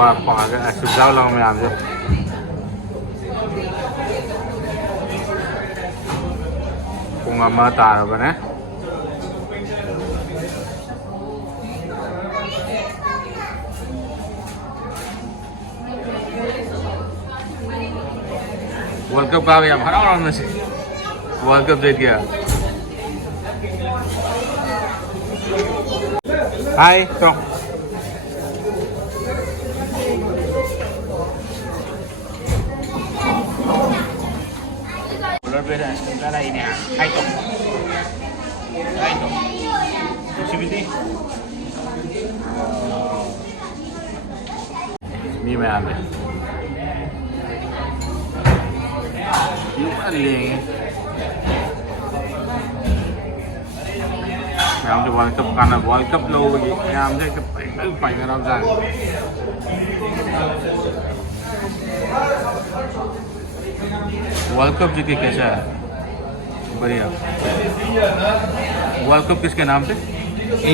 과 수자로 나오면 안 돼. 공감마 따라가네. World cup का भी हम हरा रहा है वर्ल्ड कप जीत गया हाय तो Ular beda sebentar ini ya. Hai to. Hai to. Sibiti. Ni मैं आ गया हम जो वर्ल्ड कप खाना वर्ल्ड कप लोग हम से पाएंगे राम जान वर्ल्ड कप जीती कैसा है बढ़िया वर्ल्ड कप किसके नाम पे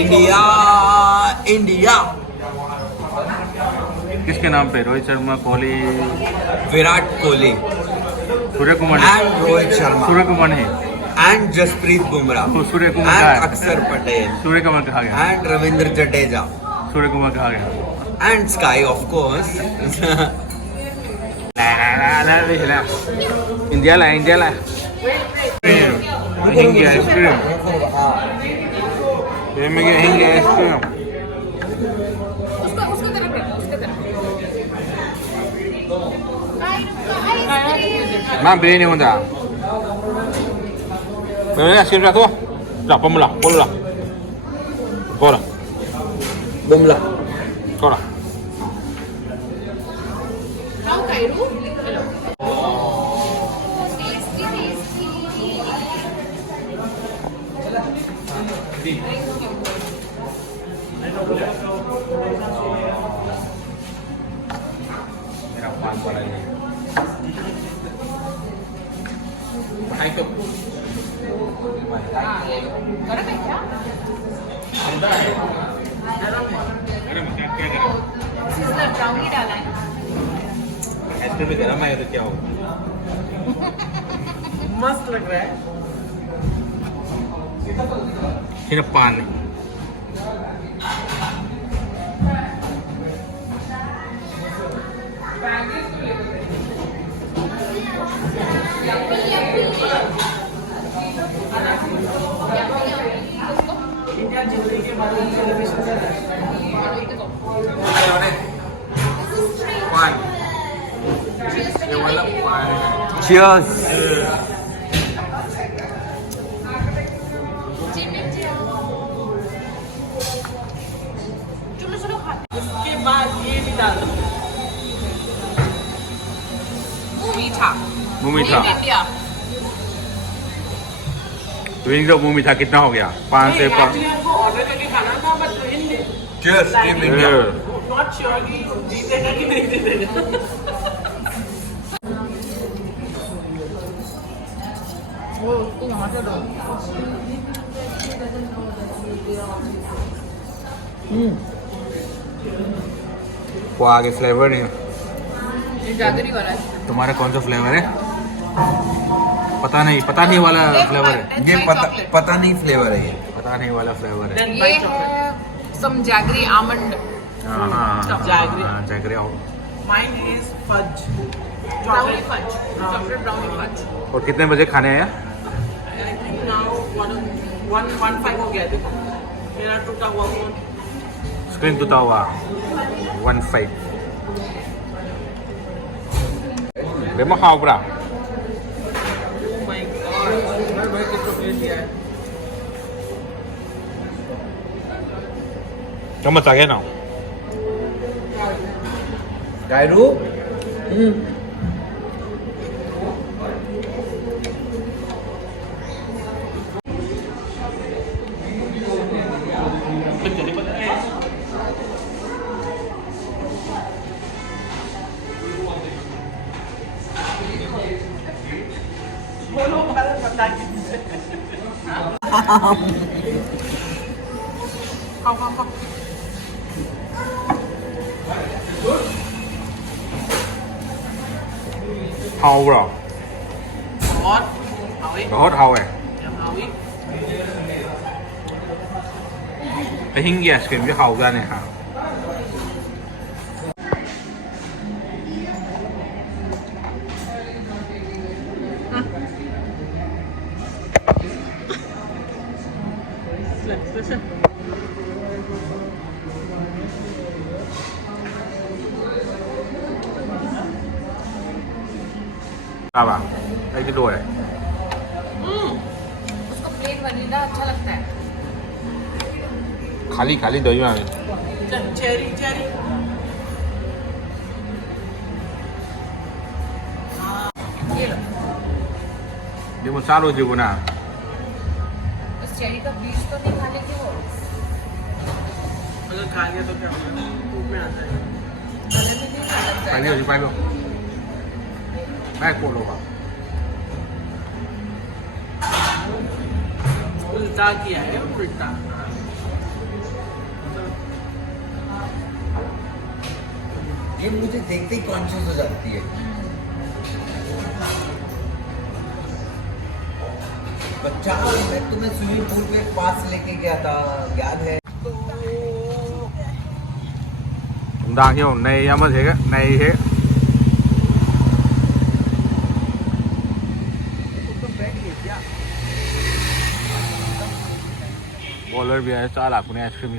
इंडिया इंडिया किसके नाम पे रोहित शर्मा कोहली विराट कोहली सूर्य कुमार एंड रोहित शर्मा सूर्य कुमार है एंड जसप्रीत बुमराह सूर्य कुमार एंड अक्षर पटेल सूर्य कुमार कहा गया एंड रविंद्र जडेजा सूर्य कुमार कहा गया and sky of course India ला इंडिया आइसक्रीम ये में Hindi ice cream Nah, beli ini muda. Beli es krim satu. Dah, pemula, pemula. Kora, Bumrah kora. How Cairo? Merah pan bola ini. Hai tu. गरम है क्या? गरम क्या क्या गरम? सिजलर ब्राउनी डाला है। आइसक्रीम भी गरम है तो क्या होगा? मस्त लग रहा है। Ini pan. इंडिया जीतने के बाद सेलिब्रेशन कर रहा है। Pan. Ini wala pan. Cheers चलो चलो खाते उसके बाद ये भी डाल दो। मीठा मीठा इंडिया तो इनका मुंह मीठा कितना हो गया 5 से 5 एक्चुअली हमको ऑर्डर करके खाना था but in cheers team India not sure कि जीतेगा कि नहीं जीतेगा। वो उसको यहाँ से दो वो आगे फ्लेवर नहीं ये जागरी वाला है तुम्हारा कौन सा फ्लेवर है पता नहीं वाला फ्लेवर है ये पता नहीं फ्लेवर है ये पता नहीं वाला फ्लेवर है Then ये white chocolate. है सम जागरी आमंड जैगरी आओ Mine is fudge. Brownie fudge chocolate brownie fudge और कितने बजे खाने आया I think now 1:15 हो गया देखो। मेरा टूटा हुआ फोन। स्क्रीन टूटा हुआ 1.5 Memang kau berapa? Oh my god. मैं भाई किसको प्लेट दिया है? Kamu tak kenal? Cairo बोलो बार बता के। खाओ खाओ खाओ। hàu rồi Hot. How it? hốt hàu này Yeah, how it? cái hình ghét cái hàu ra này hả Listen. sao bà đây cái đùi này उसको plane vanilla अच्छा लगता है खाली खाली दही में Cherry, cherry. ये लो ये मसालो जो बना उस चेरी का बीज तो नहीं खा लेंगे वो अगर खा लिया तो क्या होगा? धूप में आता है. गले में नहीं लग पाई जाएगा लो जी पाई लो मैं कोलो का उल्टा किया है उल्टा. ये मुझे देखते ही कॉन्शियस हो जाती है. बच्चा मैं तुम्हें स्विमिंग पूल के पास लेके गया था याद है. chúng ta hiểu này em thế này thế bowler भी है चाल आपने आइसक्रीम